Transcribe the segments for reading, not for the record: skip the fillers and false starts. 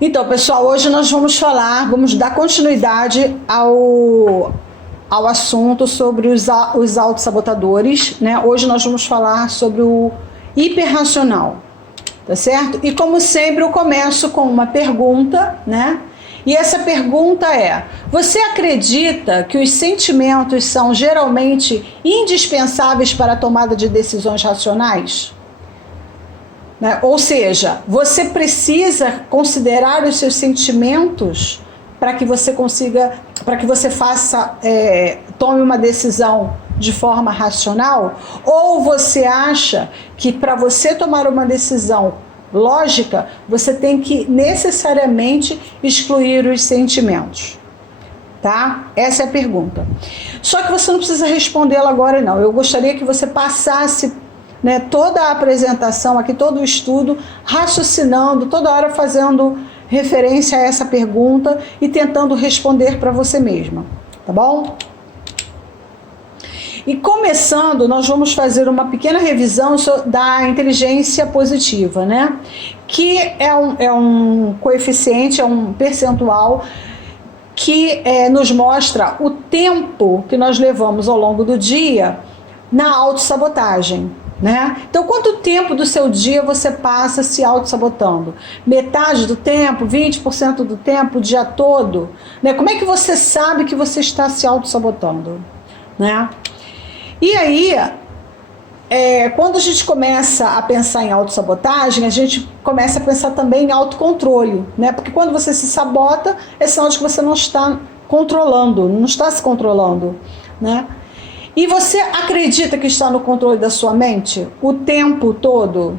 Então, pessoal, hoje nós vamos dar continuidade ao assunto sobre os autossabotadores, né? Hoje nós vamos falar sobre o hiperracional, tá certo? E como sempre eu começo com uma pergunta, né? E essa pergunta é: você acredita que os sentimentos são geralmente indispensáveis para a tomada de decisões racionais? Né? Ou seja, você precisa considerar os seus sentimentos para que você consiga, para que você tome uma decisão de forma racional? Ou você acha que para você tomar uma decisão lógica, você tem que necessariamente excluir os sentimentos? Tá? Essa é a pergunta. Só que você não precisa respondê-la agora, não. Eu gostaria que você passasse, né, toda a apresentação aqui, todo o estudo, raciocinando, toda hora fazendo referência a essa pergunta e tentando responder para você mesma, tá bom? E começando, nós vamos fazer uma pequena revisão da inteligência positiva, né? Que é um coeficiente, é um percentual que nos mostra o tempo que nós levamos ao longo do dia na autossabotagem, né? Então, quanto tempo do seu dia você passa se autossabotando? Metade do tempo, 20% do tempo, o dia todo? Né? Como é que você sabe que você está se autossabotando? Né? E aí, quando a gente começa a pensar em autossabotagem, a gente começa a pensar também em autocontrole, né? Porque quando você se sabota, é sinal de que você não está controlando, não está se controlando, né? E você acredita que está no controle da sua mente o tempo todo?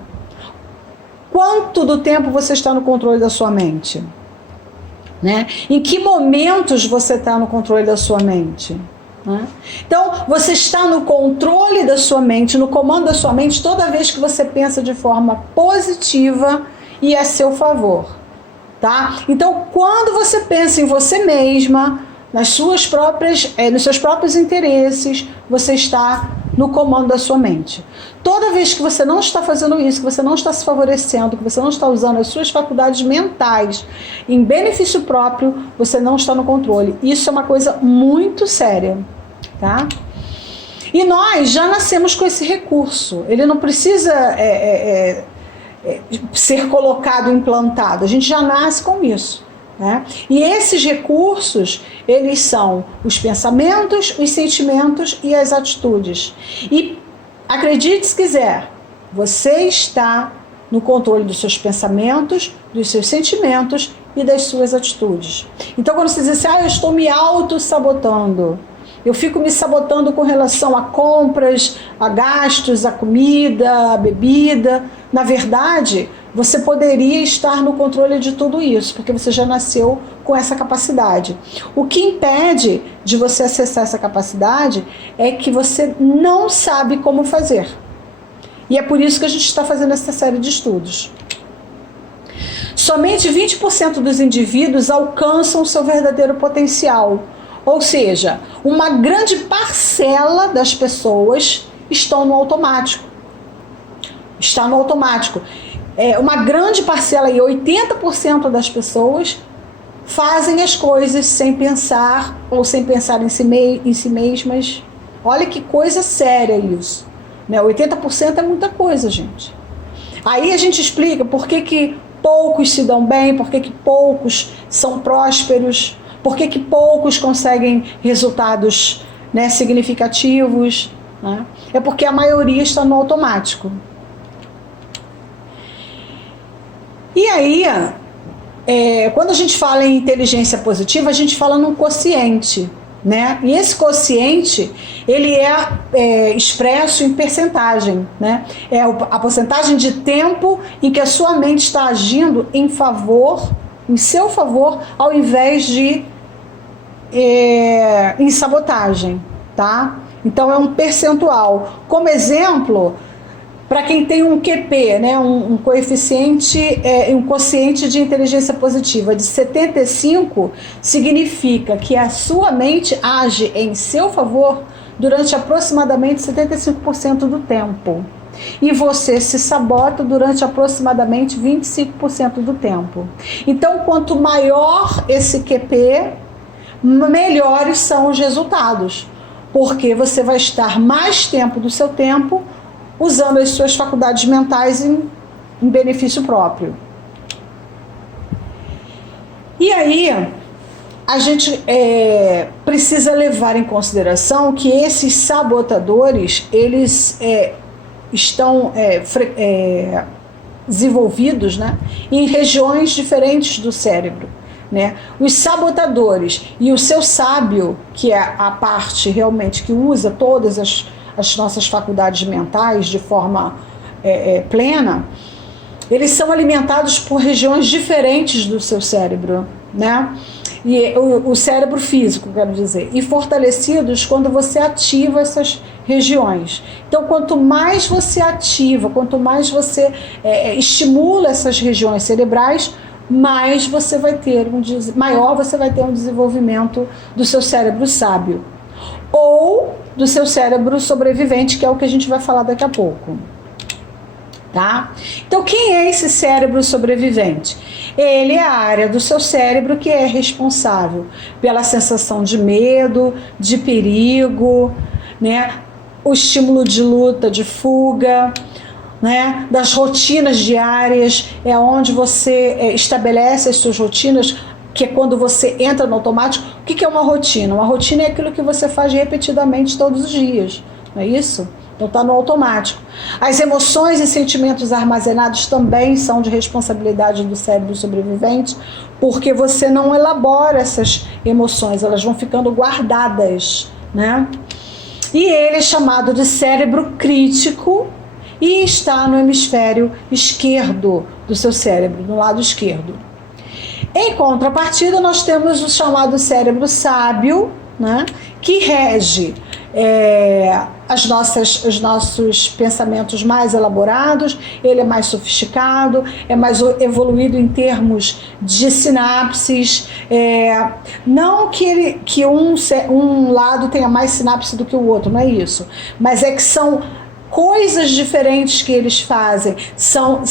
Quanto do tempo você está no controle da sua mente? Né? Em que momentos você está no controle da sua mente? Né? Então, você está no controle da sua mente, no comando da sua mente, toda vez que você pensa de forma positiva e a seu favor. Tá? Então, quando você pensa em você mesma, nos seus próprios interesses, você está no comando da sua mente. Toda vez que você não está fazendo isso, que você não está se favorecendo, que você não está usando as suas faculdades mentais em benefício próprio, você não está no controle. Isso é uma coisa muito séria, tá? E nós já nascemos com esse recurso. Ele não precisa ser colocado, implantado. A gente já nasce com isso. Né? E esses recursos, eles são os pensamentos, os sentimentos e as atitudes. E acredite se quiser, você está no controle dos seus pensamentos, dos seus sentimentos e das suas atitudes. Então, quando você diz assim, eu estou me auto-sabotando, eu fico me sabotando com relação a compras, a gastos, a comida, a bebida, na verdade, você poderia estar no controle de tudo isso, porque você já nasceu com essa capacidade. O que impede de você acessar essa capacidade é que você não sabe como fazer. E é por isso que a gente está fazendo essa série de estudos. Somente 20% dos indivíduos alcançam o seu verdadeiro potencial. Ou seja, uma grande parcela das pessoas estão no automático. Está no automático. Uma grande parcela, e 80% das pessoas, fazem as coisas sem pensar ou sem pensar em si mesmas. Olha que coisa séria isso. Né? 80% é muita coisa, gente. Aí a gente explica por que poucos se dão bem, por que poucos são prósperos, por que poucos conseguem resultados, né, significativos. Né? É porque a maioria está no automático. E aí, quando a gente fala em inteligência positiva, a gente fala num quociente, né? E esse quociente, ele é expresso em percentagem, né? É a porcentagem de tempo em que a sua mente está agindo em seu favor, ao invés de em sabotagem, tá? Então é um percentual. Como exemplo, para quem tem um QP, né, um coeficiente, um quociente de inteligência positiva de 75, significa que a sua mente age em seu favor durante aproximadamente 75% do tempo. e você se sabota durante aproximadamente 25% do tempo. Então, quanto maior esse QP, melhores são os resultados, porque você vai estar mais tempo do seu tempo usando as suas faculdades mentais em benefício próprio. E aí, a gente precisa levar em consideração que esses sabotadores, eles estão desenvolvidos, né, em regiões diferentes do cérebro, né? Os sabotadores e o seu sábio, que é a parte realmente que usa todas as nossas faculdades mentais de forma plena, eles são alimentados por regiões diferentes do seu cérebro, né? E o cérebro físico, quero dizer, e fortalecidos quando você ativa essas regiões. Então, quanto mais você ativa, quanto mais você estimula essas regiões cerebrais, mais você vai ter maior você vai ter um desenvolvimento do seu cérebro sábio ou do seu cérebro sobrevivente, que é o que a gente vai falar daqui a pouco. Tá? Então, quem é esse cérebro sobrevivente? Ele é a área do seu cérebro que é responsável pela sensação de medo, de perigo, né? O estímulo de luta, de fuga, né? Das rotinas diárias, é onde você estabelece as suas rotinas, que é quando você entra no automático. O que é uma rotina? Uma rotina é aquilo que você faz repetidamente todos os dias, não é isso? Então está no automático. As emoções e sentimentos armazenados também são de responsabilidade do cérebro sobrevivente, porque você não elabora essas emoções, elas vão ficando guardadas, né? E ele é chamado de cérebro crítico e está no hemisfério esquerdo do seu cérebro, no lado esquerdo. Em contrapartida, nós temos o chamado cérebro sábio, né, que rege os nossos pensamentos mais elaborados. Ele é mais sofisticado, é mais evoluído em termos de sinapses. Não que um lado tenha mais sinapse do que o outro, não é isso. Mas é que são coisas diferentes que eles fazem, são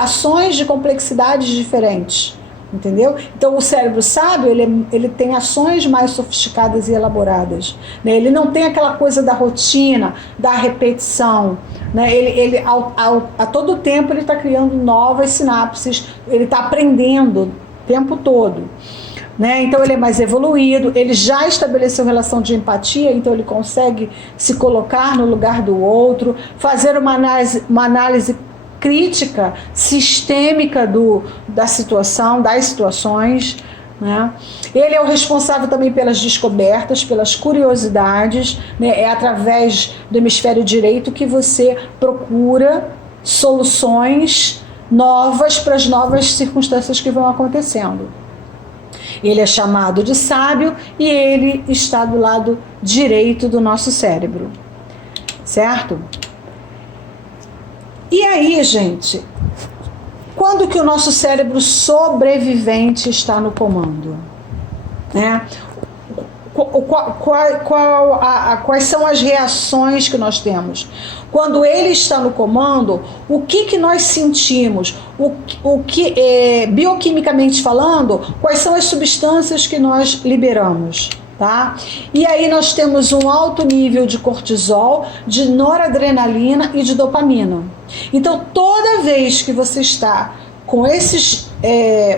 ações de complexidades diferentes. Entendeu? Então o cérebro sábio, ele tem ações mais sofisticadas e elaboradas, né? Ele não tem aquela coisa da rotina, da repetição, né? Ele a todo tempo ele está criando novas sinapses, ele está aprendendo o tempo todo, né? Então ele é mais evoluído, ele já estabeleceu relação de empatia, então ele consegue se colocar no lugar do outro, fazer uma análise crítica, sistêmica das situações, né? Ele é o responsável também pelas descobertas, pelas curiosidades, né? É através do hemisfério direito que você procura soluções novas para as novas circunstâncias que vão acontecendo. Ele é chamado de sábio e ele está do lado direito do nosso cérebro, certo? E aí, gente, quando que o nosso cérebro sobrevivente está no comando, né? Quais são as reações que nós temos? Quando ele está no comando, o que nós sentimos? Bioquimicamente falando, quais são as substâncias que nós liberamos? Tá? E aí nós temos um alto nível de cortisol, de noradrenalina e de dopamina. Então, toda vez que você está com esses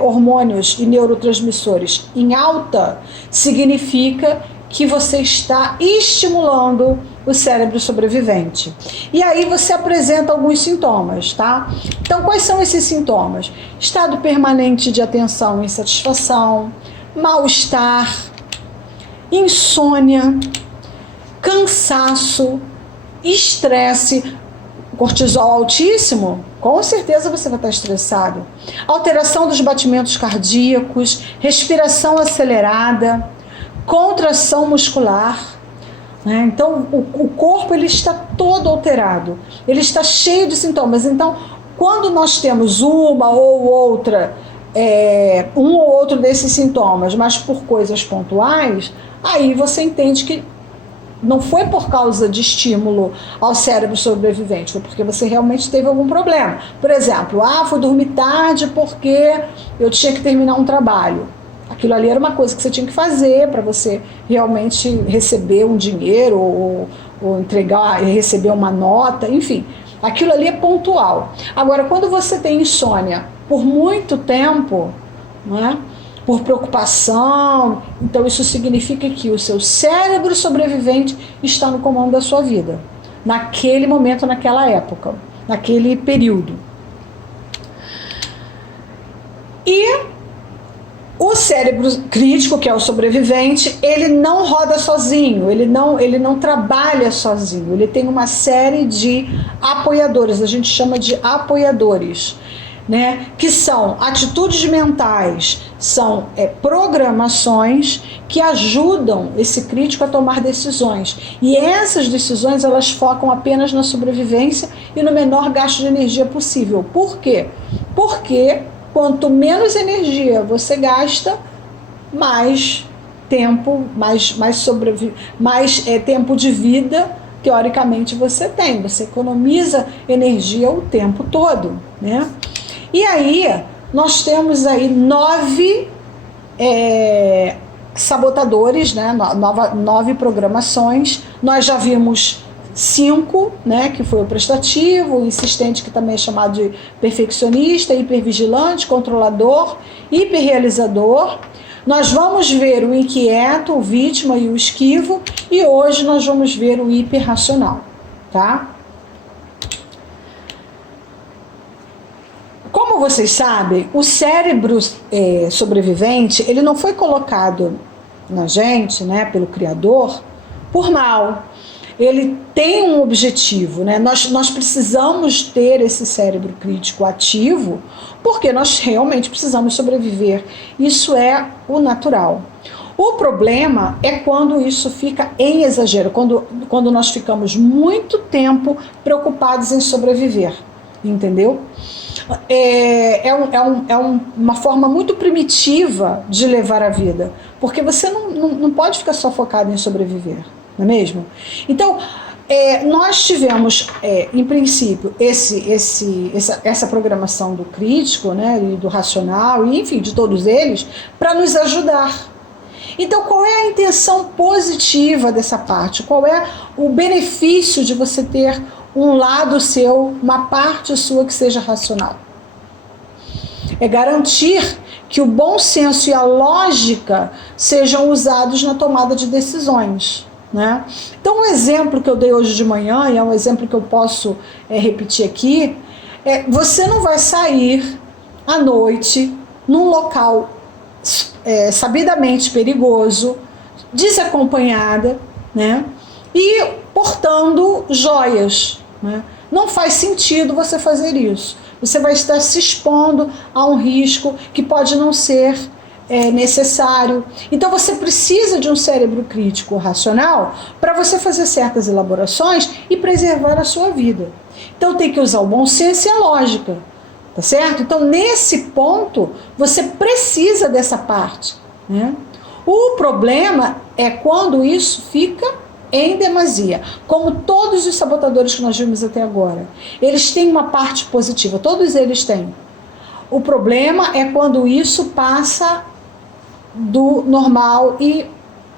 hormônios e neurotransmissores em alta, significa que você está estimulando o cérebro sobrevivente. E aí você apresenta alguns sintomas, tá? Então, quais são esses sintomas? Estado permanente de atenção e insatisfação, mal-estar, insônia, cansaço, estresse, cortisol altíssimo, com certeza você vai estar estressado, alteração dos batimentos cardíacos, respiração acelerada, contração muscular, né? Então o corpo ele está todo alterado, ele está cheio de sintomas. Então, quando nós temos um ou outro desses sintomas, mas por coisas pontuais, aí você entende que não foi por causa de estímulo ao cérebro sobrevivente, foi porque você realmente teve algum problema. Por exemplo, fui dormir tarde porque eu tinha que terminar um trabalho. Aquilo ali era uma coisa que você tinha que fazer para você realmente receber um dinheiro ou entregar, receber uma nota, enfim. Aquilo ali é pontual. Agora, quando você tem insônia por muito tempo, né, por preocupação, então isso significa que o seu cérebro sobrevivente está no comando da sua vida, naquele momento, naquela época, naquele período. E o cérebro crítico, que é o sobrevivente, ele não roda sozinho, ele não trabalha sozinho, ele tem uma série de apoiadores, a gente chama de apoiadores, né? Que são atitudes mentais, são programações que ajudam esse crítico a tomar decisões. E essas decisões, elas focam apenas na sobrevivência e no menor gasto de energia possível. Por quê? Porque quanto menos energia você gasta, mais tempo, mais tempo de vida, teoricamente, você tem. Você economiza energia o tempo todo, né? E aí, nós temos aí 9 sabotadores, né? 9 programações. Nós já vimos 5, né, que foi o prestativo, o insistente, que também é chamado de perfeccionista, hipervigilante, controlador, hiperrealizador. Nós vamos ver o inquieto, o vítima e o esquivo, e hoje nós vamos ver o hiperracional, tá? Como vocês sabem, o cérebro sobrevivente, ele não foi colocado na gente, né, pelo Criador, por mal. Ele tem um objetivo, né? Nós precisamos ter esse cérebro crítico ativo porque nós realmente precisamos sobreviver. Isso é o natural. O problema é quando isso fica em exagero, quando nós ficamos muito tempo preocupados em sobreviver, entendeu? Uma forma muito primitiva de levar a vida, porque você não pode ficar só focado em sobreviver. Não é mesmo? Então, nós tivemos, em princípio, essa programação do crítico, né, e do racional, e, enfim, de todos eles, para nos ajudar. Então, qual é a intenção positiva dessa parte? Qual é o benefício de você ter um lado seu, uma parte sua que seja racional? É garantir que o bom senso e a lógica sejam usados na tomada de decisões, né? Então, um exemplo que eu dei hoje de manhã, e é um exemplo que eu posso repetir aqui, você não vai sair à noite num local sabidamente perigoso, desacompanhada, né? E portando joias, né? Não faz sentido você fazer isso. Você vai estar se expondo a um risco que pode não ser necessário. Então você precisa de um cérebro crítico racional para você fazer certas elaborações e preservar a sua vida. Então tem que usar o bom senso e a lógica, tá certo? Então nesse ponto você precisa dessa parte, né? O problema é quando isso fica em demasia, como todos os sabotadores que nós vimos até agora. Eles têm uma parte positiva, todos eles têm. O problema é quando isso passa do normal e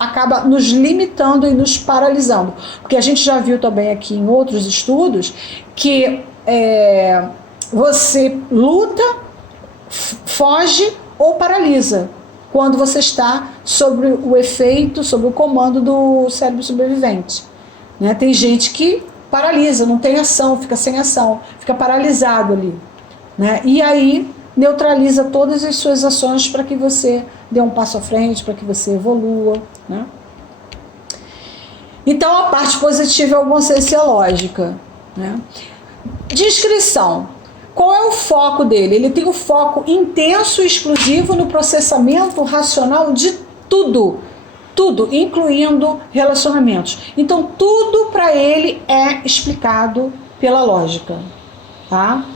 acaba nos limitando e nos paralisando. Porque a gente já viu também aqui em outros estudos que você luta, foge ou paralisa quando você está sob o efeito, sob o comando do cérebro sobrevivente, né? Tem gente que paralisa, não tem ação, fica sem ação, fica paralisado ali, né? E aí neutraliza todas as suas ações para que você dê um passo à frente, para que você evolua, né? Então a parte positiva é o bom senso e a lógica, né? Descrição. Qual é o foco dele? Ele tem o foco intenso e exclusivo no processamento racional de tudo, incluindo relacionamentos. Então tudo para ele é explicado pela lógica, tá?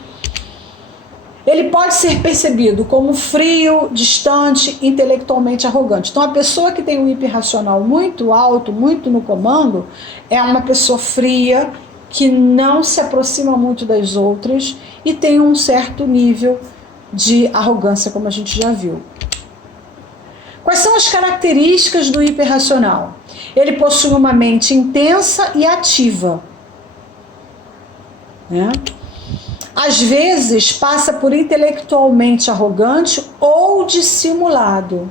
Ele pode ser percebido como frio, distante, intelectualmente arrogante. Então, a pessoa que tem o hiperracional muito alto, muito no comando, é uma pessoa fria, que não se aproxima muito das outras e tem um certo nível de arrogância, como a gente já viu. Quais são as características do hiperracional? Ele possui uma mente intensa e ativa, né? Às vezes passa por intelectualmente arrogante ou dissimulado,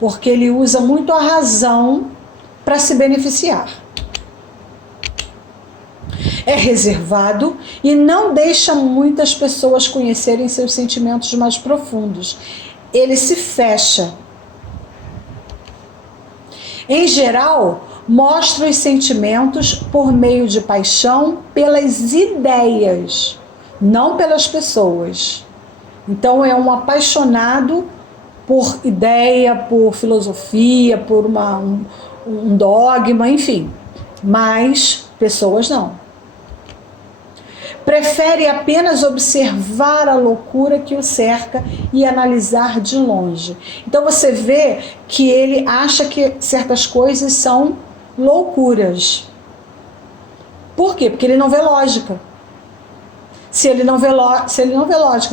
porque ele usa muito a razão para se beneficiar. É reservado e não deixa muitas pessoas conhecerem seus sentimentos mais profundos. Ele se fecha. Em geral, mostra os sentimentos por meio de paixão pelas ideias, não pelas pessoas. Então é um apaixonado por ideia, por filosofia, por um dogma, enfim. Mas pessoas não. Prefere apenas observar a loucura que o cerca e analisar de longe. Então você vê que ele acha que certas coisas são loucuras. Por quê? Porque ele não vê lógica. Se ele não vê lógica,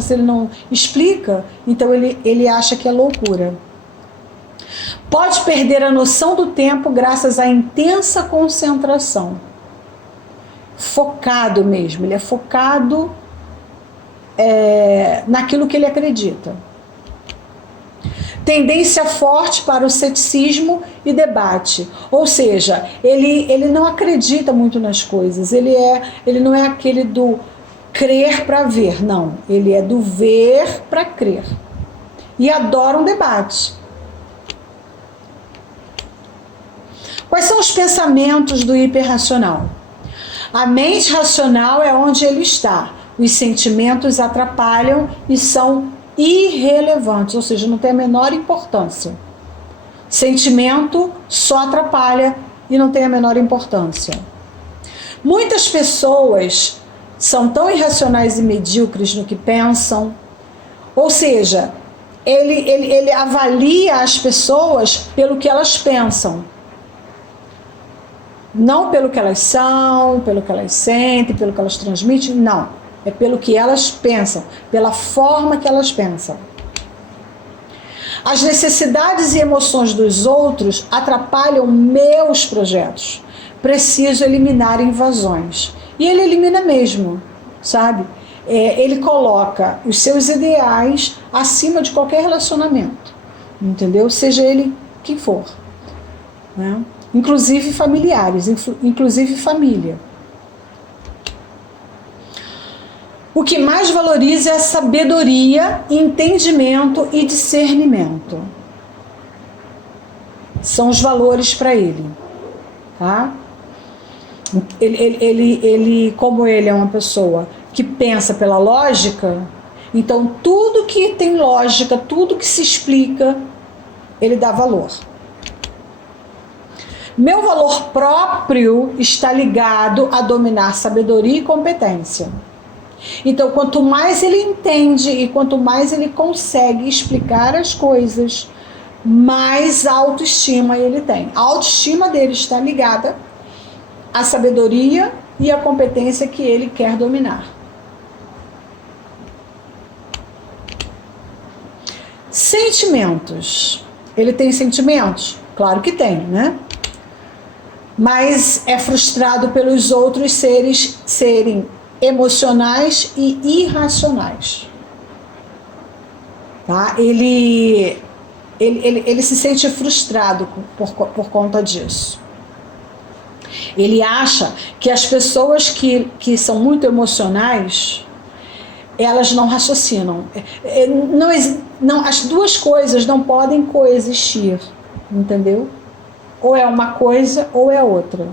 se ele não explica, então ele acha que é loucura. Pode perder a noção do tempo graças à intensa concentração. Focado mesmo, ele é focado naquilo que ele acredita. Tendência forte para o ceticismo e debate, ou seja, ele não acredita muito nas coisas, ele não é aquele do crer para ver, não, ele é do ver para crer e adora um debate. Quais são os pensamentos do hiperracional? A mente racional é onde ele está. Os sentimentos atrapalham e são irrelevantes, ou seja, não tem a menor importância. Sentimento só atrapalha e não tem a menor importância. Muitas pessoas são tão irracionais e medíocres no que pensam, ou seja, ele avalia as pessoas pelo que elas pensam. Não pelo que elas são, pelo que elas sentem, pelo que elas transmitem, não. É pelo que elas pensam, pela forma que elas pensam. As necessidades e emoções dos outros atrapalham meus projetos. Preciso eliminar invasões. E ele elimina mesmo, sabe? Ele coloca os seus ideais acima de qualquer relacionamento, entendeu? Seja ele quem for, né? Inclusive familiares, inclusive família. O que mais valoriza é a sabedoria, entendimento e discernimento. São os valores para ele, tá? Ele, como ele é uma pessoa que pensa pela lógica, então tudo que tem lógica, tudo que se explica, ele dá valor. Meu valor próprio está ligado a dominar sabedoria e competência. Então, quanto mais ele entende e quanto mais ele consegue explicar as coisas, mais autoestima ele tem. A autoestima dele está ligada à sabedoria e à competência que ele quer dominar. Sentimentos. Ele tem sentimentos? Claro que tem, né? Mas é frustrado pelos outros seres serem emocionais e irracionais. Tá? Ele se sente frustrado por conta disso. Ele acha que as pessoas que são muito emocionais, elas não raciocinam. Não, as duas coisas não podem coexistir, entendeu? Ou é uma coisa ou é outra.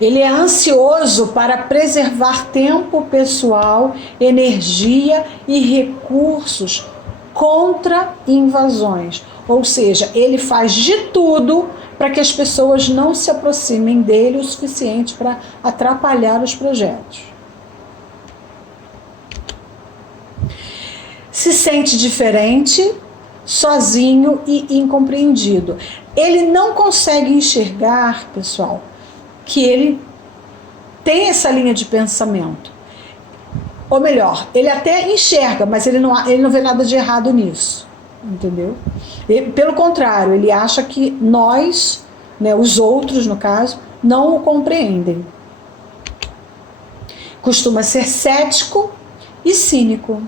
Ele é ansioso para preservar tempo pessoal, energia e recursos contra invasões. Ou seja, ele faz de tudo para que as pessoas não se aproximem dele o suficiente para atrapalhar os projetos. se sente diferente, sozinho e incompreendido. Ele não consegue enxergar, pessoal, que ele tem essa linha de pensamento. Ou melhor, ele até enxerga, mas ele não vê nada de errado nisso. Entendeu? Pelo contrário, ele acha que nós, né, os outros no caso, não o compreendem. Costuma ser cético e cínico.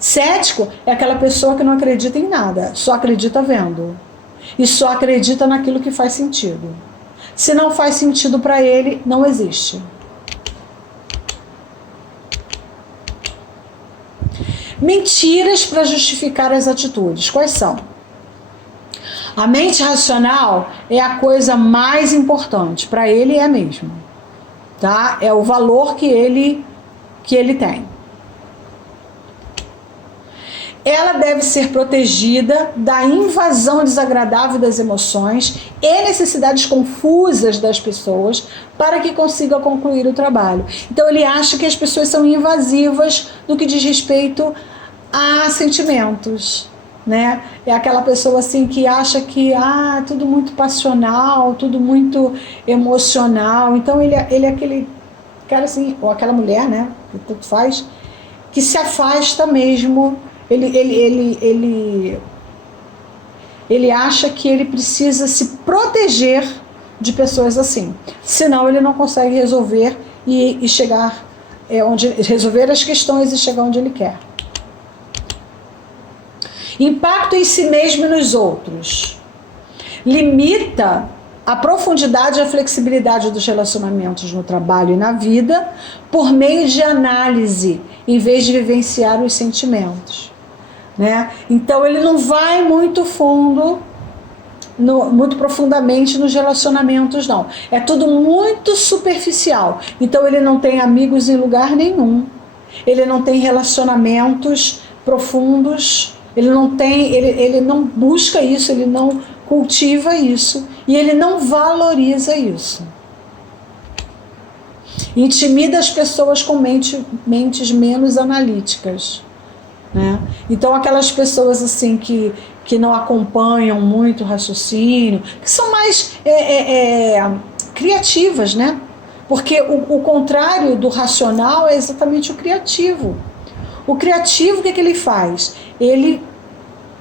Cético é aquela pessoa que não acredita em nada, só acredita vendo. E só acredita naquilo que faz sentido. Se não faz sentido para ele, não existe. Mentiras para justificar as atitudes. Quais são? A mente racional é a coisa mais importante. Para ele é mesmo. Tá? É o valor que ele tem. Ela deve ser protegida da invasão desagradável das emoções e necessidades confusas das pessoas para que consiga concluir o trabalho. Então ele acha que as pessoas são invasivas no que diz respeito a sentimentos, né? É aquela pessoa assim que acha que tudo muito passional, tudo muito emocional. Então ele é aquele cara assim, ou aquela mulher, né? Que tanto faz, que se afasta mesmo. Ele acha que ele precisa se proteger de pessoas assim, senão ele não consegue resolver e chegar resolver as questões e chegar onde ele quer. Impacto em si mesmo e nos outros. Limita a profundidade e a flexibilidade dos relacionamentos no trabalho e na vida por meio de análise, em vez de vivenciar os sentimentos. Né? Então ele não vai muito fundo, muito profundamente nos relacionamentos, não. É tudo muito superficial. Então ele não tem amigos em lugar nenhum. Ele não tem relacionamentos profundos. Ele não busca isso, ele não cultiva isso e ele não valoriza isso. Intimida as pessoas com mentes menos analíticas. Né? Então aquelas pessoas assim que não acompanham muito o raciocínio, que são mais criativas, né? Porque o contrário do racional é exatamente o criativo. O criativo, o que ele faz? Ele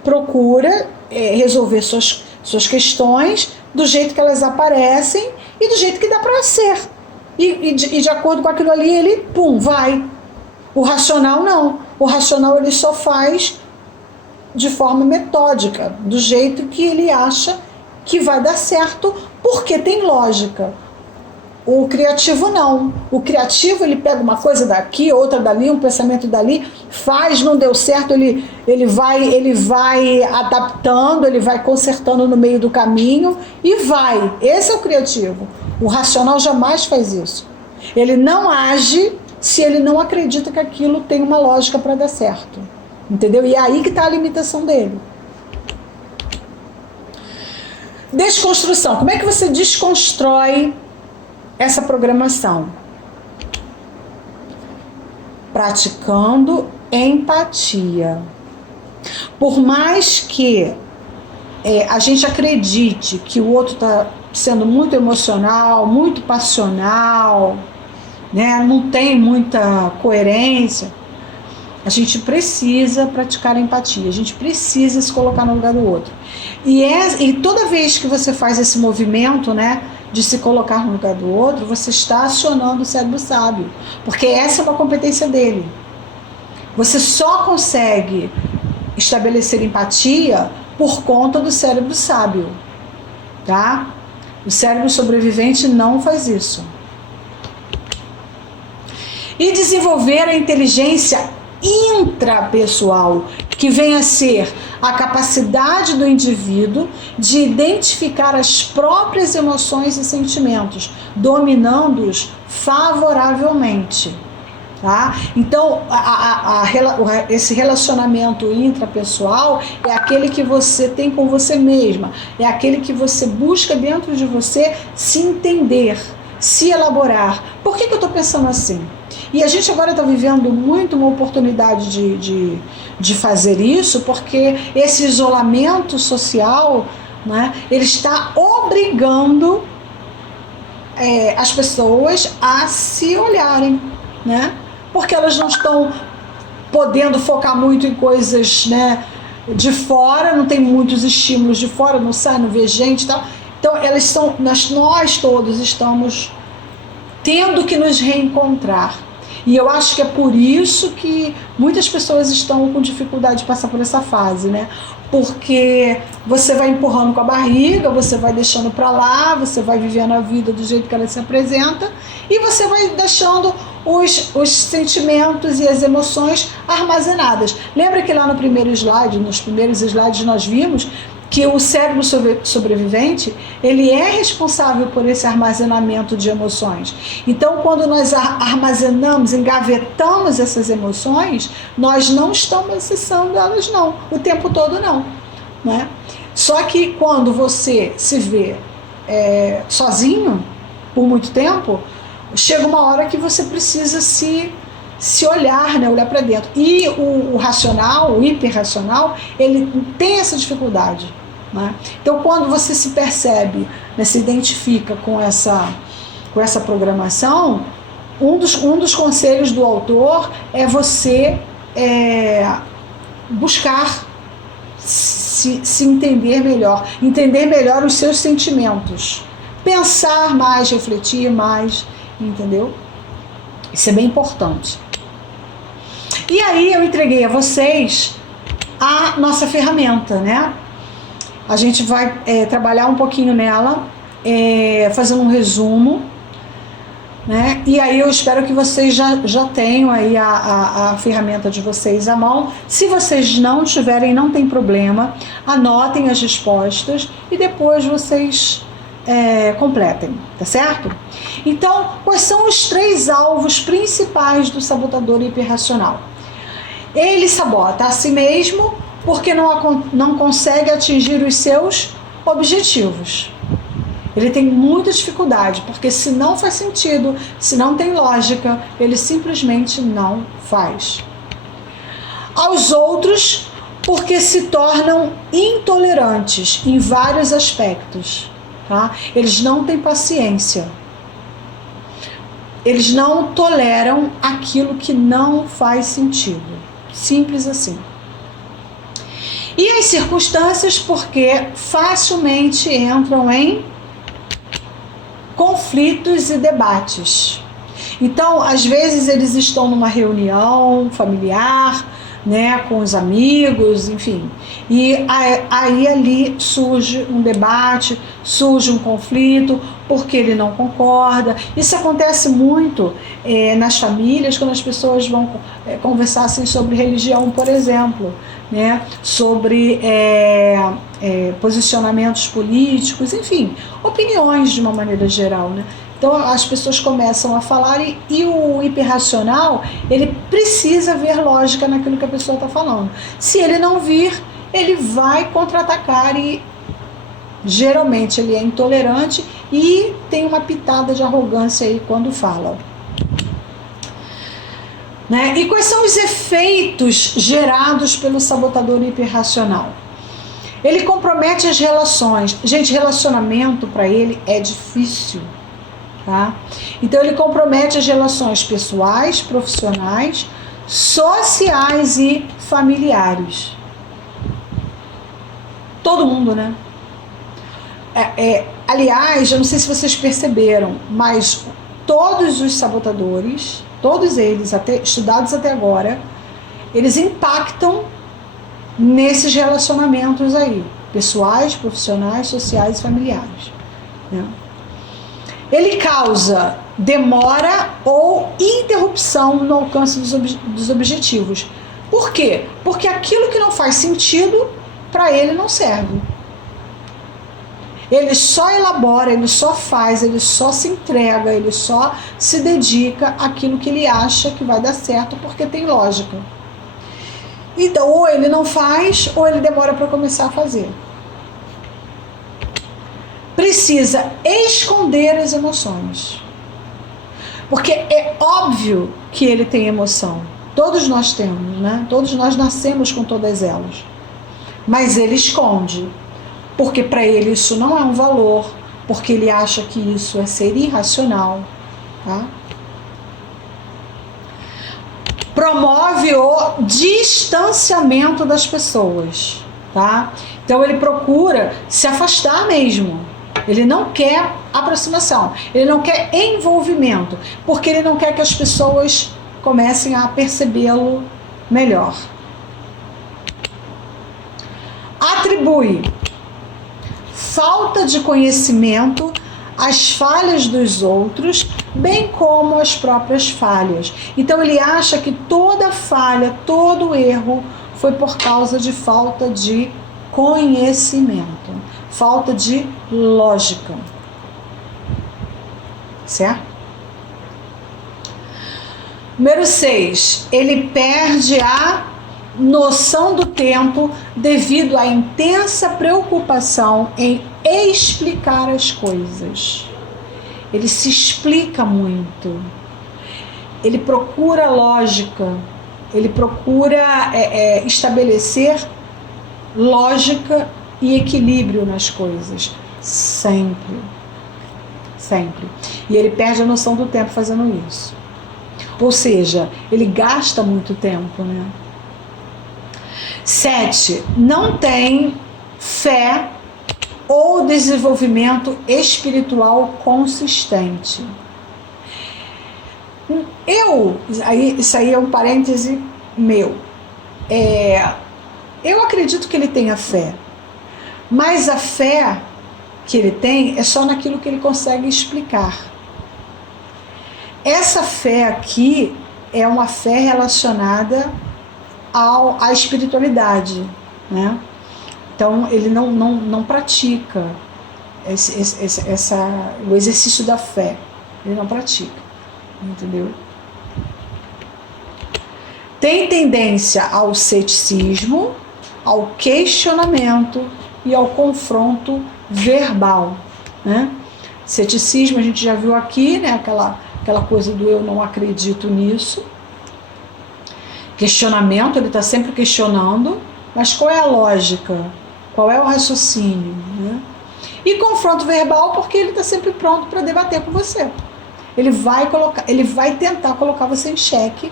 procura resolver suas questões do jeito que elas aparecem e do jeito que dá para ser. E de acordo com aquilo ali, ele, vai. O racional não. O racional ele só faz de forma metódica, do jeito que ele acha que vai dar certo, porque tem lógica. O criativo não. O criativo ele pega uma coisa daqui, outra dali, um pensamento dali, faz, não deu certo, ele vai adaptando, ele vai consertando no meio do caminho e vai. Esse é o criativo. O racional jamais faz isso. Ele não age se ele não acredita que aquilo tem uma lógica para dar certo. Entendeu? E é aí que está a limitação dele. Desconstrução. Como é que você desconstrói essa programação? Praticando empatia. Por mais que a gente acredite que o outro está sendo muito emocional, muito passional, né? Não tem muita coerência, a gente precisa praticar a empatia, a gente precisa se colocar no lugar do outro. E toda vez que você faz esse movimento, né, de se colocar no lugar do outro, você está acionando o cérebro sábio, porque essa é uma competência dele. Você só consegue estabelecer empatia por conta do cérebro sábio, tá? O cérebro sobrevivente não faz isso. E desenvolver a inteligência intrapessoal, que vem a ser a capacidade do indivíduo de identificar as próprias emoções e sentimentos, dominando-os favoravelmente. Tá? Então, esse relacionamento intrapessoal é aquele que você tem com você mesma, é aquele que você busca dentro de você se entender, se elaborar. Por que eu estou pensando assim? E a gente agora está vivendo muito uma oportunidade de fazer isso, porque esse isolamento social, né, ele está obrigando as pessoas a se olharem, né? Porque elas não estão podendo focar muito em coisas, né, de fora, não tem muitos estímulos de fora, não sai, não vê gente e tal. Então nós todos estamos tendo que nos reencontrar. E eu acho que é por isso que muitas pessoas estão com dificuldade de passar por essa fase, né? Porque você vai empurrando com a barriga, você vai deixando para lá, você vai vivendo a vida do jeito que ela se apresenta e você vai deixando os sentimentos e as emoções armazenadas. Lembra que lá no primeiro slide, nos primeiros slides nós vimos que o cérebro sobrevivente, ele é responsável por esse armazenamento de emoções. Então, quando nós armazenamos, engavetamos essas emoções, nós não estamos acessando elas não, o tempo todo não, né? Só que quando você se vê sozinho, por muito tempo, chega uma hora que você precisa se olhar, né, olhar para dentro. E o racional, o hiperracional, ele tem essa dificuldade, né? Então, quando você se percebe, né, se identifica com essa programação, um dos conselhos do autor é você buscar se entender melhor os seus sentimentos, pensar mais, refletir mais, entendeu? Isso é bem importante. E aí eu entreguei a vocês a nossa ferramenta, né? A gente vai trabalhar um pouquinho nela, fazendo um resumo, né? E aí eu espero que vocês já tenham aí a ferramenta de vocês à mão. Se vocês não tiverem, não tem problema, anotem as respostas e depois vocês completem, tá certo? Então, quais são os 3 alvos principais do sabotador hiperracional? Ele sabota a si mesmo porque não consegue atingir os seus objetivos. Ele tem muita dificuldade, porque se não faz sentido, se não tem lógica, ele simplesmente não faz. Aos outros, porque se tornam intolerantes em vários aspectos. Tá? Eles não têm paciência. Eles não toleram aquilo que não faz sentido. Simples assim. E as circunstâncias, porque facilmente entram em conflitos e debates. Então, às vezes eles estão numa reunião familiar, né, com os amigos, enfim, e aí ali surge um debate, surge um conflito, porque ele não concorda. Isso acontece muito nas famílias, quando as pessoas vão conversar assim, sobre religião, por exemplo, né, sobre posicionamentos políticos, enfim, opiniões de uma maneira geral, né? Então as pessoas começam a falar e o hiperracional, ele precisa ver lógica naquilo que a pessoa está falando. Se ele não vir, ele vai contra-atacar e geralmente ele é intolerante e tem uma pitada de arrogância aí quando fala. Né? E quais são os efeitos gerados pelo sabotador hiperracional? Ele compromete as relações. Gente, relacionamento para ele é difícil. Tá? Então ele compromete as relações pessoais, profissionais, sociais e familiares. Todo mundo, né? Aliás, eu não sei se vocês perceberam, mas todos os sabotadores, todos eles, estudados até agora, eles impactam nesses relacionamentos aí, pessoais, profissionais, sociais e familiares, né? Ele causa demora ou interrupção no alcance dos objetivos. Por quê? Porque aquilo que não faz sentido, para ele não serve. Ele só elabora, ele só faz, ele só se entrega, ele só se dedica àquilo que ele acha que vai dar certo, porque tem lógica. Então, ou ele não faz, ou ele demora para começar a fazer. Precisa esconder as emoções. Porque é óbvio que ele tem emoção. Todos nós temos, né? Todos nós nascemos com todas elas. Mas ele esconde. Porque para ele isso não é um valor. Porque ele acha que isso é ser irracional. Tá? Promove o distanciamento das pessoas. Tá? Então ele procura se afastar mesmo. Ele não quer aproximação, ele não quer envolvimento, porque ele não quer que as pessoas comecem a percebê-lo melhor. Atribui falta de conhecimento às falhas dos outros, bem como às próprias falhas. Então ele acha que toda falha, todo erro foi por causa de falta de conhecimento, falta de lógica. Certo? Número 6, ele perde a noção do tempo devido à intensa preocupação em explicar as coisas. Ele se explica muito. Ele procura lógica. Ele procura estabelecer lógica e equilíbrio nas coisas. Sempre. Sempre. E ele perde a noção do tempo fazendo isso. Ou seja, ele gasta muito tempo, né? 7. Não tem fé ou desenvolvimento espiritual consistente. Isso aí é um parêntese meu. Eu acredito que ele tenha fé, mas a fé que ele tem é só naquilo que ele consegue explicar. Essa fé aqui é uma fé relacionada à espiritualidade, né? Então ele não pratica o exercício da fé, ele não pratica, entendeu? Tem tendência ao ceticismo, ao questionamento e ao confronto verbal, né? Ceticismo a gente já viu aqui, né? Aquela coisa do eu não acredito nisso. Questionamento, ele está sempre questionando, mas qual é a lógica? Qual é o raciocínio? Né? E confronto verbal, porque ele está sempre pronto para debater com você. Ele vai tentar colocar você em xeque,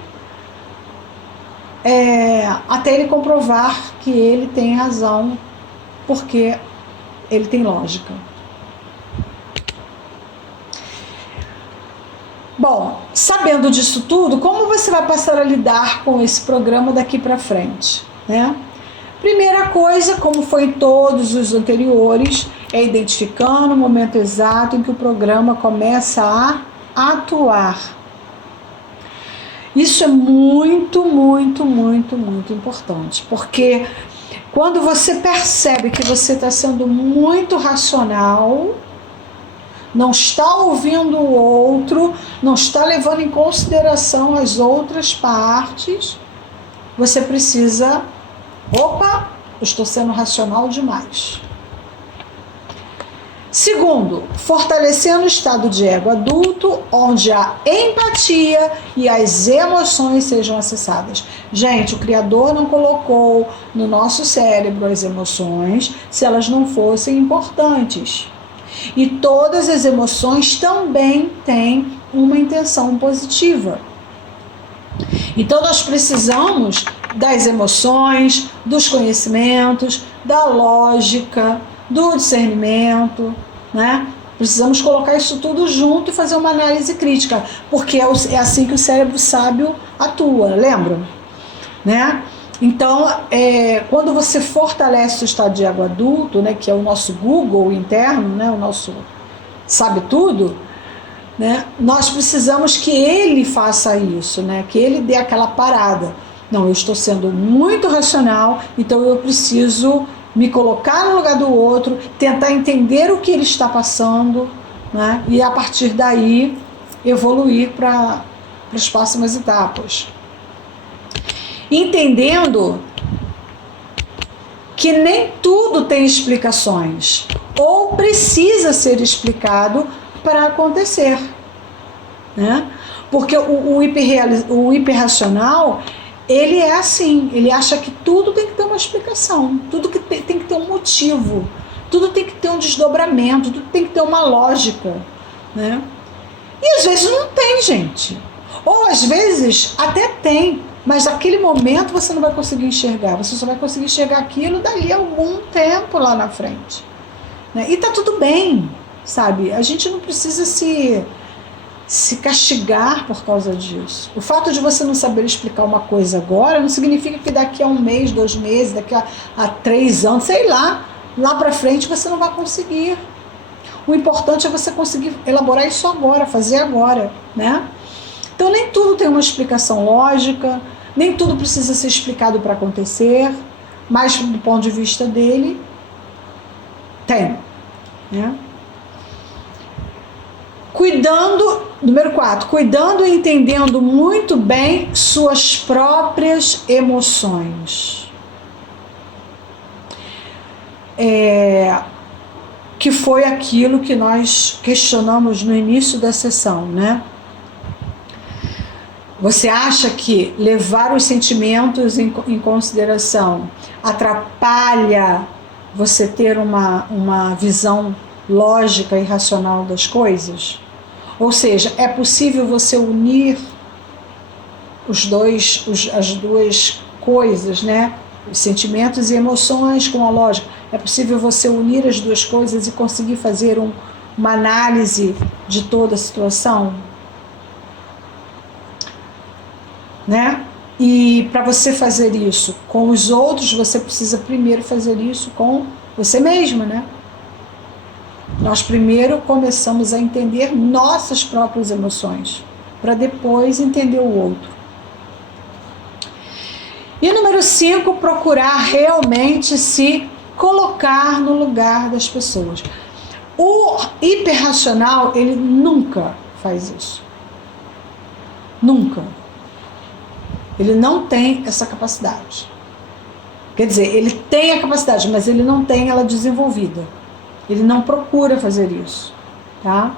até ele comprovar que ele tem razão, porque ele tem lógica. Bom, sabendo disso tudo, como você vai passar a lidar com esse programa daqui para frente, né? Primeira coisa, como foi em todos os anteriores, é identificando o momento exato em que o programa começa a atuar. Isso é muito, muito, muito, muito importante, porque quando você percebe que você está sendo muito racional, não está ouvindo o outro, não está levando em consideração as outras partes, você precisa, opa, eu estou sendo racional demais. Segundo, fortalecendo o estado de ego adulto, onde a empatia e as emoções sejam acessadas. Gente, o Criador não colocou no nosso cérebro as emoções se elas não fossem importantes. E todas as emoções também têm uma intenção positiva. Então nós precisamos das emoções, dos conhecimentos, da lógica, do discernimento, né? Precisamos colocar isso tudo junto e fazer uma análise crítica, porque é assim que o cérebro sábio atua, lembram? Né? Então, quando você fortalece o estado de ego adulto, né, que é o nosso Google interno, né, o nosso sabe tudo, né, nós precisamos que ele faça isso, né, que ele dê aquela parada. Não, eu estou sendo muito racional, então eu preciso me colocar no lugar do outro, tentar entender o que ele está passando, né, e a partir daí evoluir para as próximas etapas. Entendendo que nem tudo tem explicações ou precisa ser explicado para acontecer, né? Porque o hiperracional, ele é assim, ele acha que tudo tem que ter uma explicação, tudo que tem que ter um motivo, tudo tem que ter um desdobramento, tudo tem que ter uma lógica, né? E às vezes não tem, gente. Ou às vezes até tem, mas naquele momento você não vai conseguir enxergar, você só vai conseguir enxergar aquilo dali a algum tempo lá na frente, né? E tá tudo bem, sabe? A gente não precisa se castigar por causa disso. O fato de você não saber explicar uma coisa agora não significa que daqui a 1 mês, 2 meses, daqui a 3 anos, sei lá pra frente você não vai conseguir. O importante é você conseguir elaborar isso agora, fazer agora, né? Então nem tudo tem uma explicação lógica, nem tudo precisa ser explicado para acontecer, mas do ponto de vista dele, tem, né? Número 4, cuidando e entendendo muito bem suas próprias emoções. Que foi aquilo que nós questionamos no início da sessão, né? Você acha que levar os sentimentos em consideração atrapalha você ter uma visão lógica e racional das coisas? Ou seja, é possível você unir as duas coisas, né? Os sentimentos e emoções com a lógica. É possível você unir as duas coisas e conseguir fazer uma análise de toda a situação, né? E para você fazer isso com os outros, você precisa primeiro fazer isso com você mesma, né? Nós primeiro começamos a entender nossas próprias emoções, para depois entender o outro. E número 5, procurar realmente se colocar no lugar das pessoas. O hiperracional, ele nunca faz isso. Nunca. Ele não tem essa capacidade. Quer dizer, ele tem a capacidade, mas ele não tem ela desenvolvida. Ele não procura fazer isso, tá?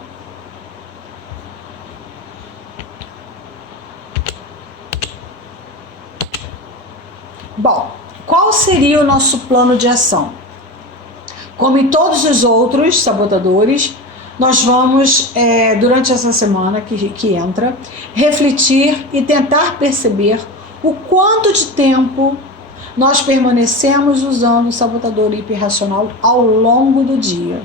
Bom, qual seria o nosso plano de ação? Como em todos os outros sabotadores, nós vamos, durante essa semana que entra, refletir e tentar perceber o quanto de tempo nós permanecemos usando o sabotador hiperracional ao longo do dia,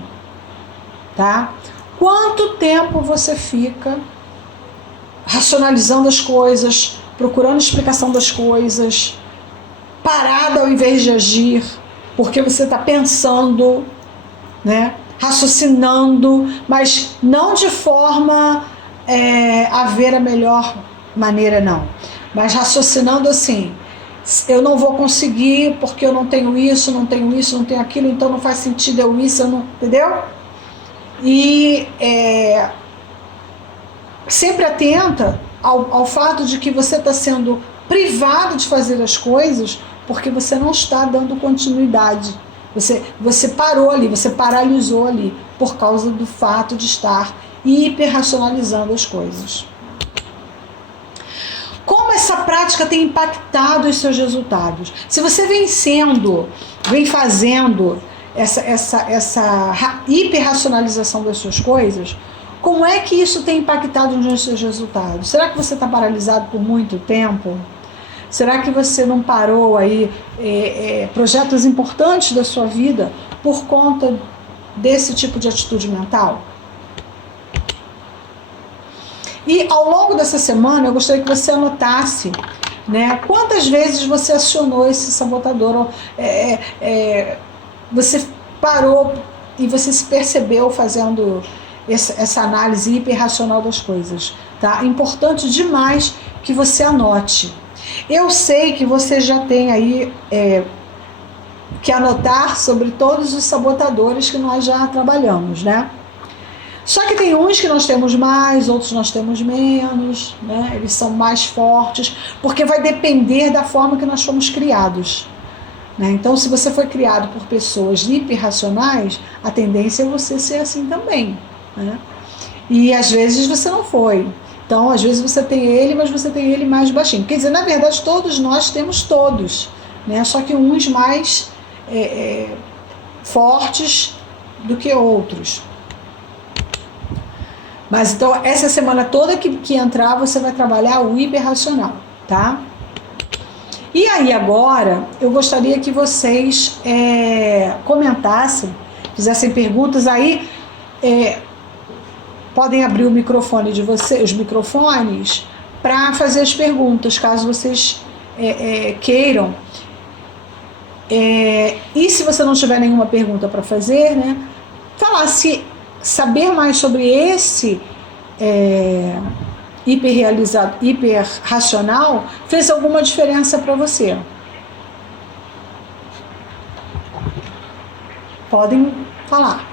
tá? Quanto tempo você fica racionalizando as coisas, procurando explicação das coisas, parada ao invés de agir, porque você está pensando, né? Raciocinando, mas não de forma a ver a melhor maneira, não. Mas raciocinando assim, eu não vou conseguir porque eu não tenho isso, não tenho aquilo, então não faz sentido eu isso, eu não, entendeu? E sempre atenta ao fato de que você está sendo privado de fazer as coisas porque você não está dando continuidade. Você parou ali, você paralisou ali por causa do fato de estar hiperracionalizando as coisas. Como essa prática tem impactado os seus resultados? Se você vem fazendo essa hiperracionalização das suas coisas, como é que isso tem impactado nos seus resultados? Será que você está paralisado por muito tempo? Será que você não parou aí projetos importantes da sua vida por conta desse tipo de atitude mental? E ao longo dessa semana eu gostaria que você anotasse, né, quantas vezes você acionou esse sabotador, você parou e você se percebeu fazendo essa análise hiperracional das coisas, tá? Importante demais que você anote. Eu sei que você já tem aí que anotar sobre todos os sabotadores que nós já trabalhamos, né? Só que tem uns que nós temos mais, outros nós temos menos, né? Eles são mais fortes, porque vai depender da forma que nós fomos criados, né? Então, se você foi criado por pessoas hiperracionais, a tendência é você ser assim também, né? E às vezes você não foi. Então, às vezes você tem ele, mas você tem ele mais baixinho. Quer dizer, na verdade, todos nós temos todos, né? Só que uns mais fortes do que outros. Mas então, essa semana toda que entrar, você vai trabalhar o hiperracional, tá? E aí agora, eu gostaria que vocês comentassem, fizessem perguntas aí, podem abrir o microfone de vocês, os microfones, para fazer as perguntas, caso vocês queiram. E se você não tiver nenhuma pergunta para fazer, né, falar se saber mais sobre esse hiperracional fez alguma diferença para você. Podem falar.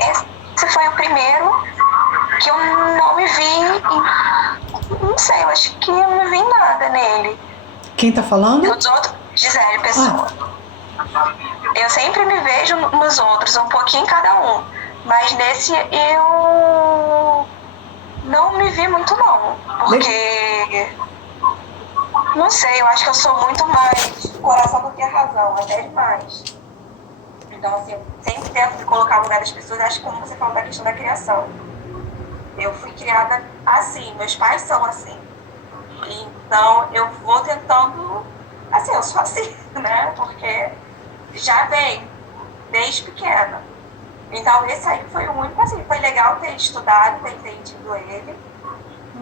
Esse foi o primeiro que eu não me vi, não sei, eu acho que eu não vi nada nele. Quem tá falando? Os outros, Gisele Pessoa. Eu sempre me vejo nos outros, um pouquinho em cada um, mas nesse eu não me vi muito não, porque não sei, eu acho que eu sou muito mais coração do que a razão, até demais. Então, assim, eu sempre tento me colocar no lugar das pessoas, acho que como você falou da questão da criação. Eu fui criada assim, meus pais são assim. Então, eu vou tentando, assim, eu sou assim, né? Porque já vem, desde pequena. Então, esse aí foi o único, assim, foi legal ter estudado, ter entendido ele,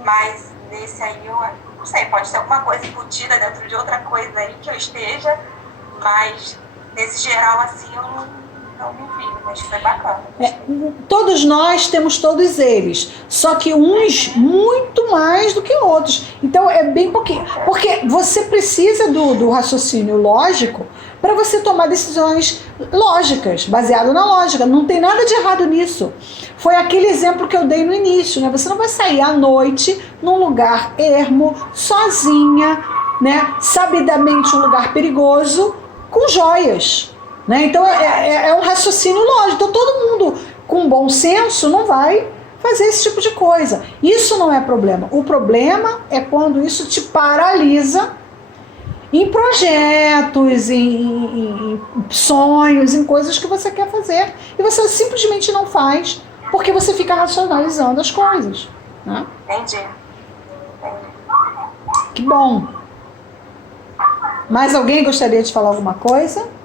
mas nesse aí eu não sei, pode ser alguma coisa embutida dentro de outra coisa aí que eu esteja, mas nesse geral, assim, eu não me vi, mas foi bacana. Todos nós temos todos eles, só que uns muito mais do que outros. Então é bem pouquinho. Porque você precisa do raciocínio lógico para você tomar decisões lógicas, baseado na lógica. Não tem nada de errado nisso. Foi aquele exemplo que eu dei no início, né? Você não vai sair à noite num lugar ermo, sozinha, né? Sabidamente um lugar perigoso, com joias. Né? Então é um raciocínio lógico. Então todo mundo com bom senso não vai fazer esse tipo de coisa. Isso não é problema. O problema é quando isso te paralisa em projetos, em sonhos, em coisas que você quer fazer. E você simplesmente não faz porque você fica racionalizando as coisas. Né? Entendi. Que bom. Mais alguém gostaria de falar alguma coisa?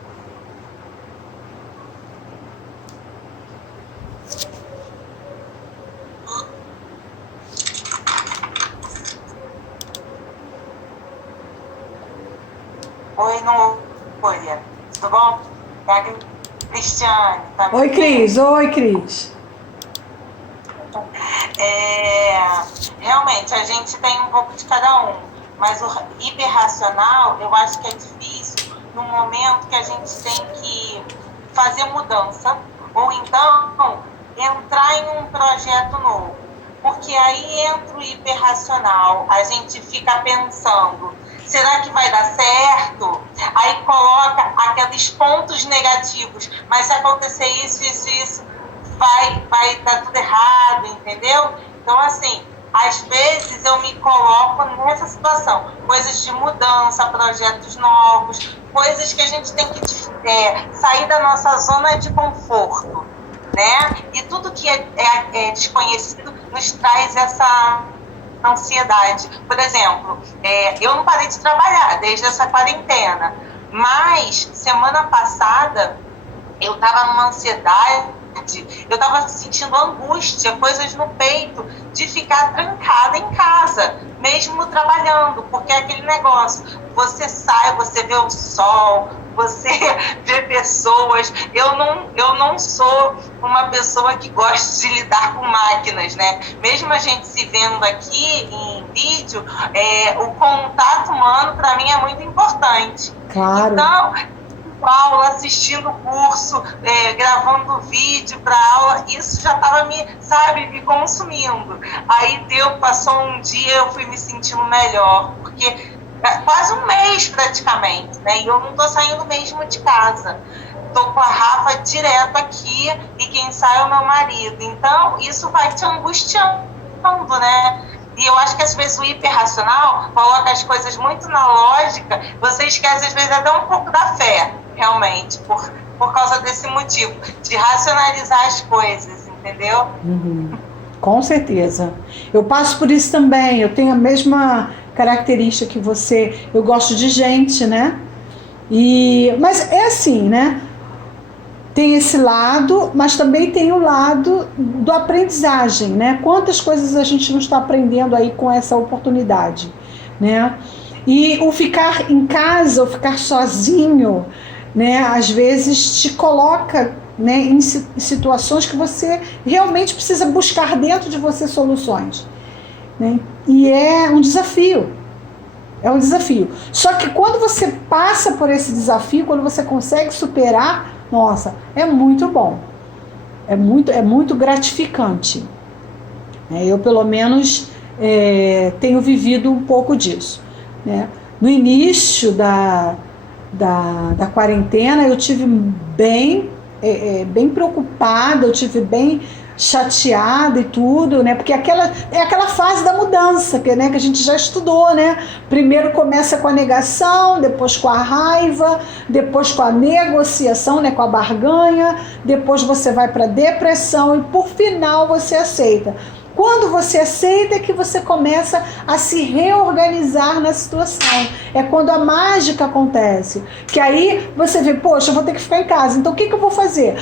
Oi, não. Oi, tudo bom? É a Cristiane. Tá? Oi, Cris. Oi, Cris. Realmente, a gente tem um pouco de cada um, mas o hiperracional, eu acho que é difícil no momento que a gente tem que fazer mudança, ou então entrar em um projeto novo. Porque aí entra o hiperracional, a gente fica pensando, será que vai dar certo? Aí coloca aqueles pontos negativos, mas se acontecer isso, vai dar tudo errado, entendeu? Então, assim, às vezes eu me coloco nessa situação, coisas de mudança, projetos novos, coisas que a gente tem que sair da nossa zona de conforto, né? E tudo que é desconhecido nos traz essa ansiedade. Por exemplo, eu não parei de trabalhar desde essa quarentena, mas semana passada eu estava numa ansiedade, eu estava sentindo angústia, coisas no peito, de ficar trancada em casa, mesmo trabalhando, porque é aquele negócio, você sai, você vê o sol, você vê pessoas. Eu não sou uma pessoa que gosta de lidar com máquinas, né? Mesmo a gente se vendo aqui em vídeo, o contato humano para mim é muito importante. Claro. Então, aula, assistindo curso, gravando vídeo para aula, isso já estava me consumindo. Aí passou um dia, eu fui me sentindo melhor, porque quase um mês praticamente, né? E eu não tô saindo mesmo de casa. Tô com a Rafa direto aqui e quem sai é o meu marido. Então, isso vai te angustiando, né? E eu acho que às vezes o hiperracional coloca as coisas muito na lógica, você esquece às vezes até um pouco da fé, realmente, por causa desse motivo, de racionalizar as coisas, entendeu? Uhum. Com certeza. Eu passo por isso também, eu tenho a mesma característica que você, eu gosto de gente, né? Mas é assim, né? Tem esse lado, mas também tem o lado do aprendizagem, né? Quantas coisas a gente não está aprendendo aí com essa oportunidade, né? E o ficar em casa, o ficar sozinho, né? Às vezes te coloca, né, em situações que você realmente precisa buscar dentro de você soluções, né? E é um desafio. É um desafio. Só que quando você passa por esse desafio, quando você consegue superar, nossa, é muito bom. É muito gratificante. Eu, pelo menos, tenho vivido um pouco disso, né? No início da quarentena, eu tive bem preocupada, eu tive bem chateada e tudo, né? Porque é aquela fase da mudança que a gente já estudou, né? Primeiro começa com a negação, depois com a raiva, depois com a negociação, né? Com a barganha, depois você vai para a depressão e por final você aceita. Quando você aceita é que você começa a se reorganizar na situação. É quando a mágica acontece. Que aí você vê, poxa, eu vou ter que ficar em casa. Então o que eu vou fazer?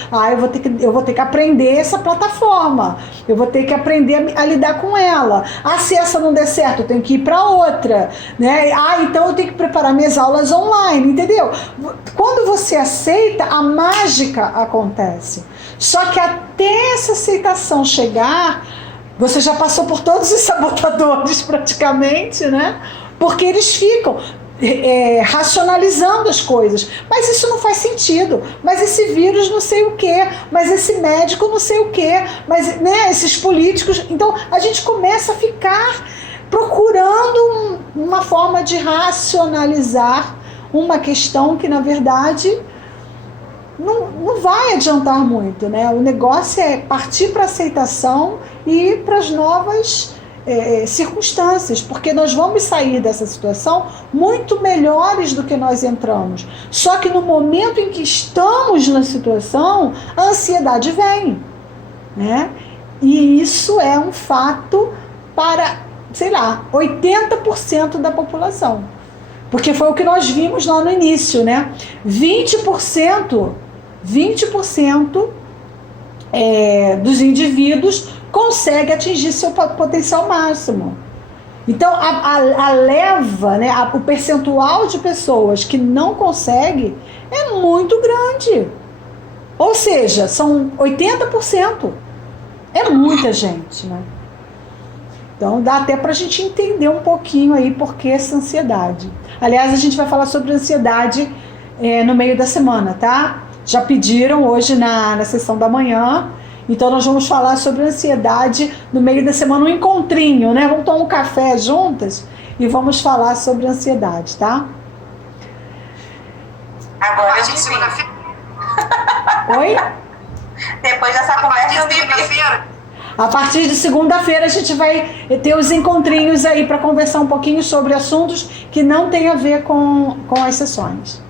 Eu vou ter que aprender essa plataforma. Eu vou ter que aprender a lidar com ela. Se essa não der certo, eu tenho que ir para outra, né? Então eu tenho que preparar minhas aulas online, entendeu? Quando você aceita, a mágica acontece. Só que até essa aceitação chegar, você já passou por todos os sabotadores praticamente, né? Porque eles ficam racionalizando as coisas. Mas isso não faz sentido. Mas esse vírus não sei o quê. Mas esse médico não sei o quê. Mas, né, esses políticos... Então, a gente começa a ficar procurando uma forma de racionalizar uma questão que, na verdade... Não vai adiantar muito, né? O negócio é partir para a aceitação e para as novas circunstâncias, porque nós vamos sair dessa situação muito melhores do que nós entramos. Só que no momento em que estamos na situação, a ansiedade vem, né? E isso é um fato para, sei lá, 80% da população. Porque foi o que nós vimos lá no início, né? 20% dos indivíduos consegue atingir seu potencial máximo. Então, a leva, né, o percentual de pessoas que não consegue é muito grande. Ou seja, são 80%. É muita gente, né? Então, dá até para a gente entender um pouquinho aí por que essa ansiedade. Aliás, a gente vai falar sobre ansiedade no meio da semana, tá? Já pediram hoje na sessão da manhã. Então, nós vamos falar sobre ansiedade no meio da semana, um encontrinho, né? Vamos tomar um café juntas e vamos falar sobre ansiedade, tá? Agora a gente segunda-feira. Oi? Depois dessa conversa, eu segunda-feira. A partir de segunda-feira a gente vai ter os encontrinhos aí para conversar um pouquinho sobre assuntos que não tem a ver com as sessões.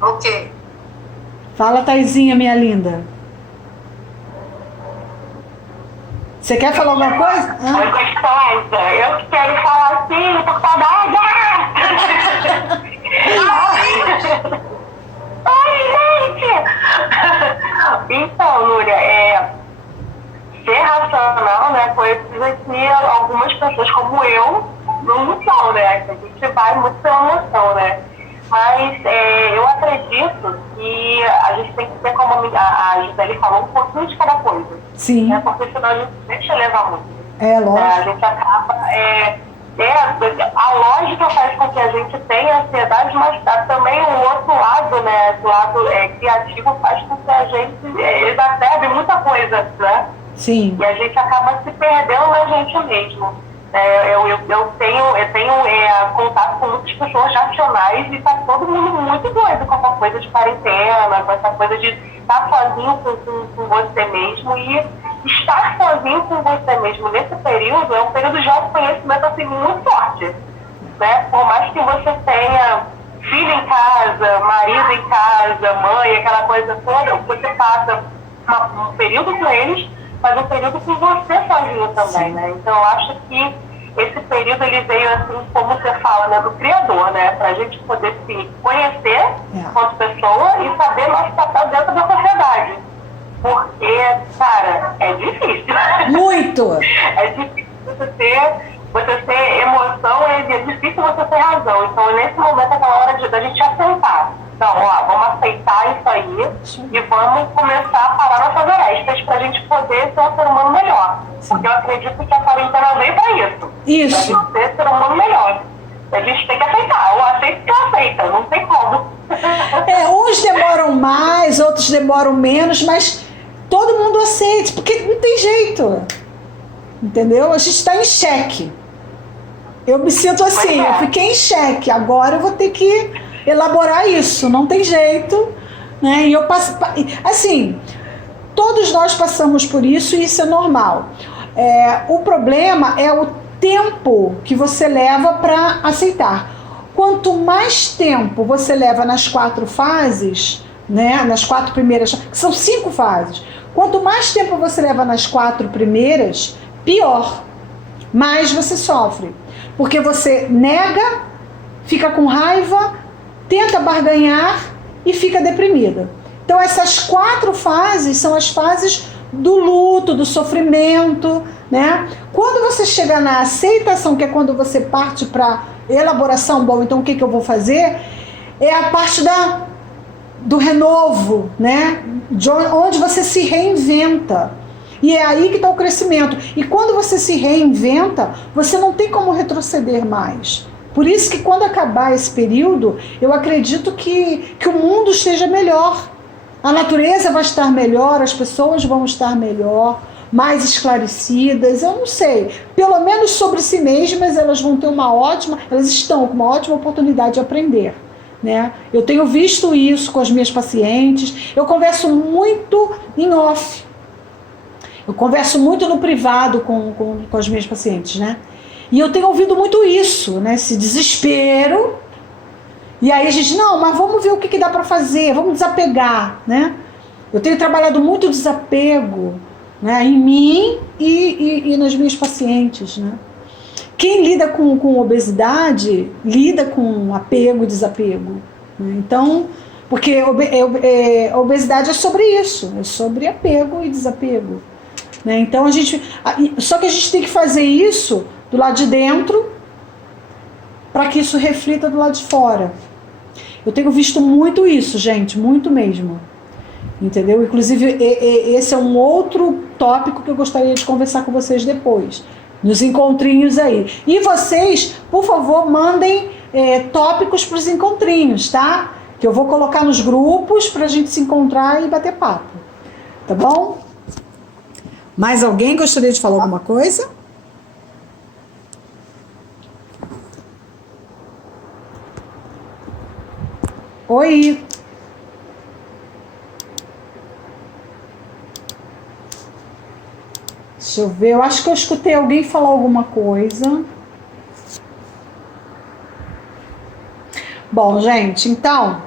Ok. Fala, Taizinha, minha linda. Você quer falar alguma coisa? Oi, gostosa. Eu que quero falar assim, por saudade. Oi, gente. Então, Núria, ser racional, né, coisas que algumas pessoas como eu não são, né? A gente vai muito pela emoção, né? Mas eu acredito que a gente tem que ter, como a Gisele falou, um pouquinho de cada coisa. Sim. Né? Porque senão a gente deixa levar muito. Lógico. A gente acaba... a lógica faz com que a gente tenha ansiedade, mas também o outro lado, né? O lado criativo faz com que a gente exacerbe muita coisa, né? Sim. E a gente acaba se perdendo na gente mesmo. Eu tenho contato com muitas pessoas racionais e tá todo mundo muito doido com essa coisa de quarentena, com essa coisa de estar sozinho com você mesmo. E estar sozinho com você mesmo nesse período é um período de autoconhecimento assim, muito forte. Né? Por mais que você tenha filho em casa, marido em casa, mãe, aquela coisa toda, você passa um período com eles, mas um período com você sozinho também, né? Então eu acho que esse período ele veio assim, como você fala, né, do Criador, né? Pra gente poder se conhecer enquanto pessoa e saber nosso papel dentro da sociedade. Porque, cara, é difícil. Muito! É difícil você ter emoção, é difícil você ter razão. Então, nesse momento, é aquela hora da gente aceitar. Então, vamos aceitar isso aí e vamos começar a parar nossas arestas pra gente poder ser um ser humano melhor. Porque eu acredito que a quarentena veio pra isso. Isso. Pra gente ser ser humano melhor. A gente tem que aceitar. Ou aceita ou aceita. Não tem como. Uns demoram mais, outros demoram menos, mas todo mundo aceita, porque não tem jeito. Entendeu? A gente está em xeque. Eu me sinto assim, eu fiquei em xeque. Agora eu vou ter que elaborar isso. Não tem jeito. Né? E eu passo. Assim, todos nós passamos por isso e isso é normal. O problema é o tempo que você leva para aceitar. Quanto mais tempo você leva nas 4 fases, né? Nas 4 primeiras, que são 5 fases. Quanto mais tempo você leva nas 4 primeiras, pior. Mais você sofre. Porque você nega, fica com raiva, tenta barganhar e fica deprimida. Então essas 4 fases são as fases do luto, do sofrimento, né? Quando você chega na aceitação, que é quando você parte para elaboração, bom, então o que eu vou fazer? É a parte do renovo, né? Onde você se reinventa. E é aí que está o crescimento. E quando você se reinventa, você não tem como retroceder mais. Por isso que quando acabar esse período, eu acredito que o mundo esteja melhor. A natureza vai estar melhor, as pessoas vão estar melhor, mais esclarecidas, eu não sei. Pelo menos sobre si mesmas, elas estão com uma ótima oportunidade de aprender. Né? Eu tenho visto isso com as minhas pacientes, eu converso muito em off. Eu converso muito no privado com as minhas pacientes, né? E eu tenho ouvido muito isso, né? Esse desespero. E aí a gente, não, mas vamos ver o que dá para fazer, vamos desapegar, né? Eu tenho trabalhado muito o desapego, né? Em mim e nas minhas pacientes, né? Quem lida com obesidade, lida com apego e desapego. Né? Então, porque a obesidade é sobre isso, é sobre apego e desapego. Né? Então só que a gente tem que fazer isso do lado de dentro para que isso reflita do lado de fora. Eu tenho visto muito isso, gente, muito mesmo. Entendeu? Inclusive, esse é um outro tópico que eu gostaria de conversar com vocês depois, nos encontrinhos aí. E vocês, por favor, mandem tópicos para os encontrinhos, tá? Que eu vou colocar nos grupos para a gente se encontrar e bater papo. Tá bom? Mais alguém gostaria de falar alguma coisa? Oi! Deixa eu ver, eu acho que eu escutei alguém falar alguma coisa. Bom, gente, então,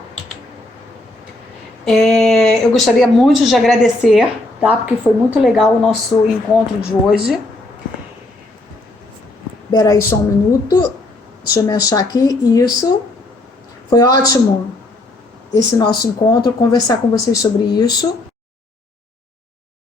eu gostaria muito de agradecer, tá? Porque foi muito legal o nosso encontro de hoje. Espera aí só um minuto, deixa eu me achar aqui, isso. Foi ótimo esse nosso encontro, conversar com vocês sobre isso.